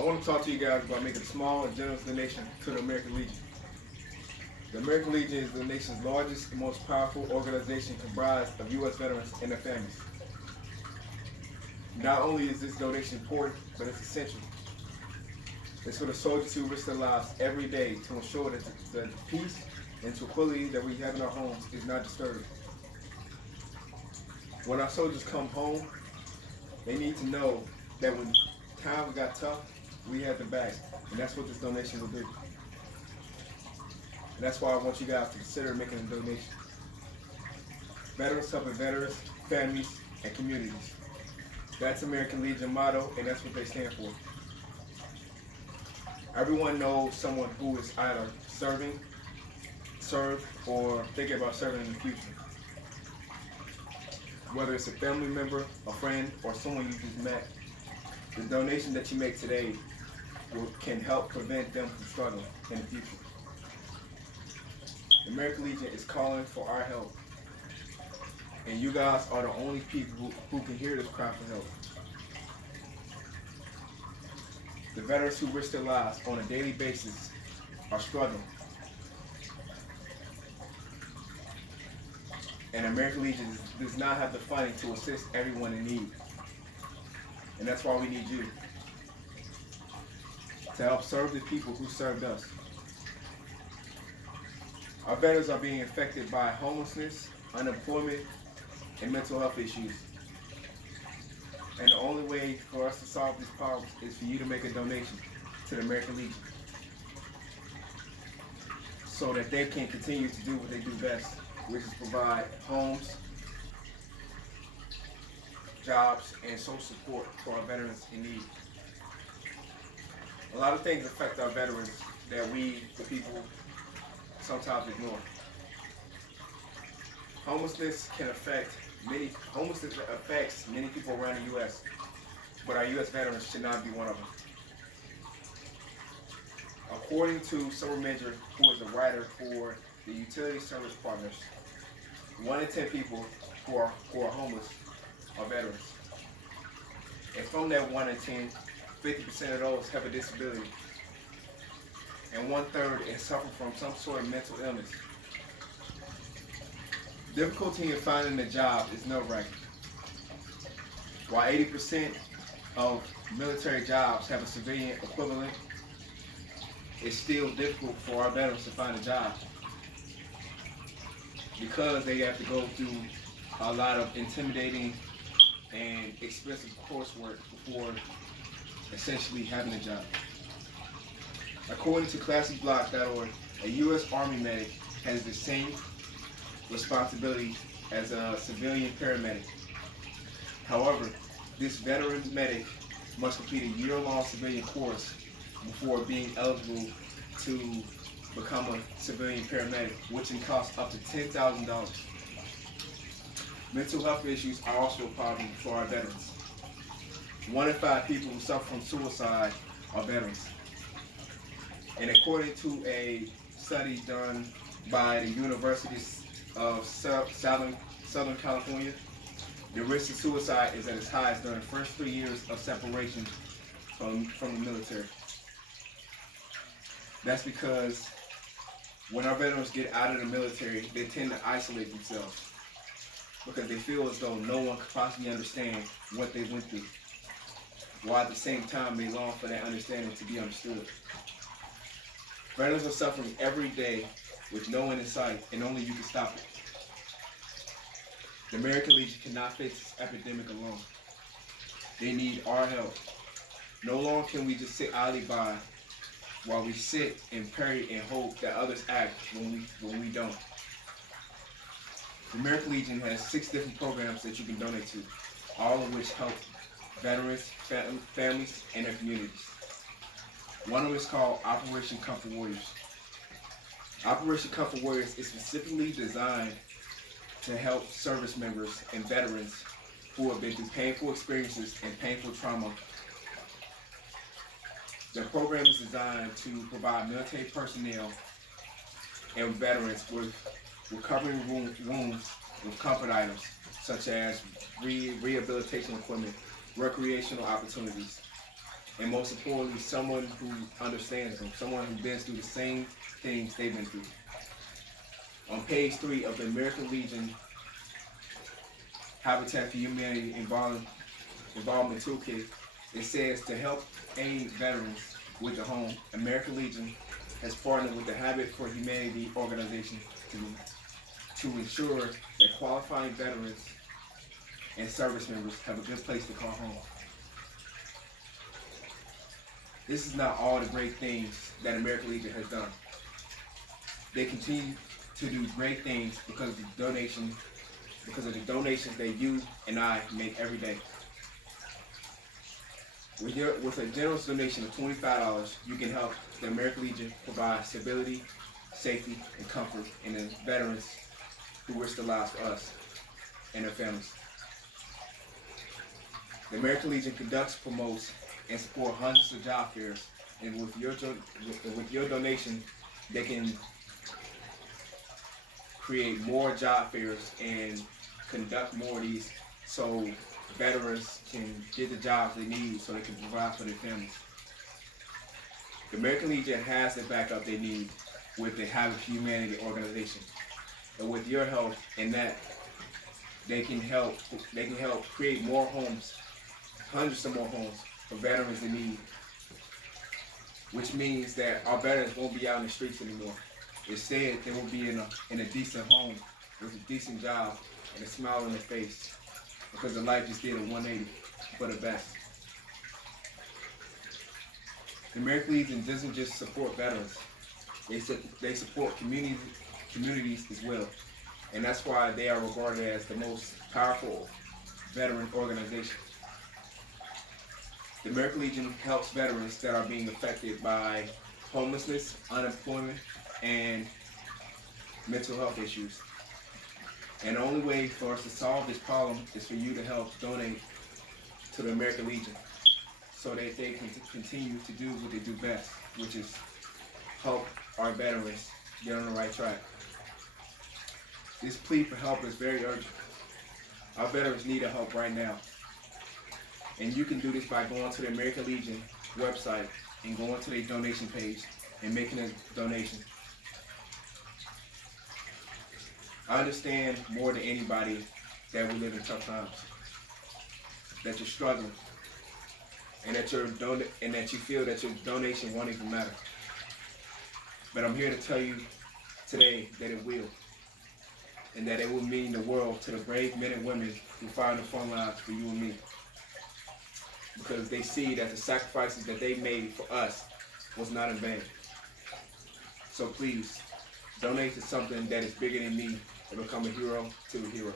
I want to talk to you guys about making a small and generous donation to the American Legion. The American Legion is the nation's largest and most powerful organization comprised of U.S. veterans and their families. Not only is this donation important, but it's essential. It's for the soldiers who risk their lives every day to ensure that the peace and tranquility that we have in our homes is not disturbed. When our soldiers come home, they need to know that when times got tough, we had the back, and that's what this donation will do. And that's why I want you guys to consider making a donation. Veterans helping veterans, families, and communities. That's American Legion motto, and that's what they stand for. Everyone knows someone who is either served, or thinking about serving in the future. Whether it's a family member, a friend, or someone you just met, the donation that you make today can help prevent them from struggling in the future. The American Legion is calling for our help, and you guys are the only people who can hear this cry for help. The veterans who risk their lives on a daily basis are struggling. And American Legion does not have the funding to assist everyone in need. And that's why we need you to help serve the people who served us. Our veterans are being affected by homelessness, unemployment, and mental health issues. And the only way for us to solve these problems is for you to make a donation to the American Legion so that they can continue to do what they do best, which is provide homes, jobs, and social support for our veterans in need. A lot of things affect our veterans that we, the people, sometimes ignore. Homelessness affects many people around the U.S., but our U.S. veterans should not be one of them. According to Summer Major, who is a writer for the Utility Service Partners, 1 in 10 people who are homeless are veterans. And from that 1 in 10, 50% of those have a disability. And 1/3 is suffering from some sort of mental illness. Difficulty in finding a job is nerve-wracking. While 80% of military jobs have a civilian equivalent, it's still difficult for our veterans to find a job because they have to go through a lot of intimidating and expensive coursework before essentially having a job. According to ClassyBlock.org, a U.S. Army medic has the same responsibility as a civilian paramedic. However, this veteran medic must complete a year-long civilian course before being eligible to become a civilian paramedic, which can cost up to $10,000. Mental health issues are also a problem for our veterans. 1 in 5 people who suffer from suicide are veterans. And according to a study done by the University of Southern California, the risk of suicide is at its highest during the first 3 years of separation from the military. That's because when our veterans get out of the military, they tend to isolate themselves because they feel as though no one could possibly understand what they went through, while at the same time they long for that understanding to be understood. Veterans are suffering every day with no one in sight, and only you can stop it. The American Legion cannot face this epidemic alone. They need our help. No longer can we just sit idly by while we sit and pray and hope that others act when we don't. The American Legion has 6 different programs that you can donate to, all of which help veterans, families, and their communities. One of them is called Operation Comfort Warriors. Operation Comfort Warriors is specifically designed to help service members and veterans who have been through painful experiences and painful trauma. The program is designed to provide military personnel and veterans with recovering wounds with comfort items such as rehabilitation equipment, recreational opportunities, and most importantly, someone who understands them, someone who's been through the same things they've been through. On page 3 of the American Legion Habitat for Humanity Involvement Toolkit, it says to help aid veterans with the home, American Legion has partnered with the Habit for Humanity organization to ensure that qualifying veterans and service members have a good place to call home. This is not all the great things that American Legion has done. They continue to do great things because of the donations that you and I make every day. With a generous donation of $25, you can help the American Legion provide stability, safety, and comfort in the veterans who risk their lives for us and their families. The American Legion conducts, promotes, and supports hundreds of job fairs, and with your donation, they can create more job fairs and conduct more of these so veterans can get the jobs they need so they can provide for their families. The American Legion has the backup they need with the Habit for Humanity organization. And with your help in that, they can help create more homes, hundreds of more homes for veterans in need. Which means that our veterans won't be out in the streets anymore. Instead, they will be in a decent home with a decent job and a smile on their face because their life just did a 180 for the best. The American Legion doesn't just support veterans; they support communities as well, and that's why they are regarded as the most powerful veteran organization. The American Legion helps veterans that are being affected by homelessness, unemployment, and mental health issues. And the only way for us to solve this problem is for you to help donate to the American Legion so that they can continue to do what they do best, which is help our veterans get on the right track. This plea for help is very urgent. Our veterans need our help right now. And you can do this by going to the American Legion website and going to their donation page and making a donation. I understand more than anybody that we live in tough times, that you're struggling, and that you feel that your donation won't even matter. But I'm here to tell you today that it will, and that it will mean the world to the brave men and women who fight on the front lines for you and me, because they see that the sacrifices that they made for us was not in vain. So please, donate to something that is bigger than me and become a hero to a hero.